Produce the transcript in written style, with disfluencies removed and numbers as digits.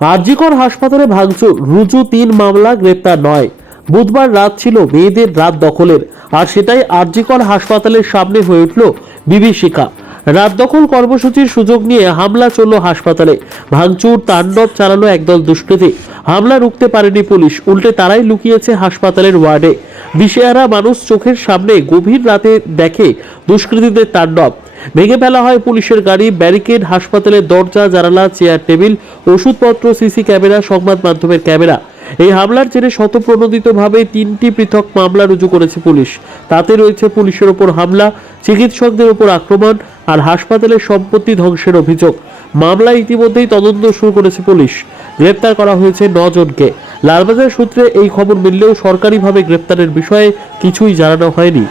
আরজিকর হাসপাতালে ভাঙচুর, রুজু 3 মামলা, গ্রেপ্তার 9। বুধবার রাত ছিল মেয়েদের রাত দখলের, আর সেটাই আরজিকর হাসপাতালের সামনে হয়ে উঠল বিভীষিকা। রাত দখল কর্মসূচির সুযোগ নিয়ে হামলা চলল হাসপাতালে। ভাঙচুর তাণ্ডব চালালো একদল দুষ্কৃতী। হামলা রুখতে পারেনি পুলিশ, উল্টে তারাই লুকিয়েছে হাসপাতালের ওয়ার্ডে। দিশেহারা মানুষ চোখের সামনে গভীর রাতে দেখে দুষ্কৃতীদের তাণ্ডব। ভেঙে ফেলা হয় পুলিশের গাড়ি, ব্যারিকেড, হাসপাতালের দরজা, জানালা, চেয়ার, টেবিল, ওষুধপত্র, সিসি ক্যামেরা, সংবাদ মাধ্যমের ক্যামেরা। এই হামলার জেরে স্বতঃপ্রণোদিতভাবে 3টি পৃথক মামলা রুজু করেছে পুলিশ। তাতে রয়েছে পুলিশের ওপর হামলা, চিকিৎসকদের ওপর আক্রমণ আর হাসপাতালের সম্পত্তি ধ্বংসের অভিযোগ। মামলায় ইতিমধ্যেই তদন্ত শুরু করেছে পুলিশ। গ্রেপ্তার করা হয়েছে 9 জনকে। লালবাজার সূত্রে এই খবর মিললেও সরকারিভাবে গ্রেপ্তারের বিষয়ে কিছুই জানানো হয়নি।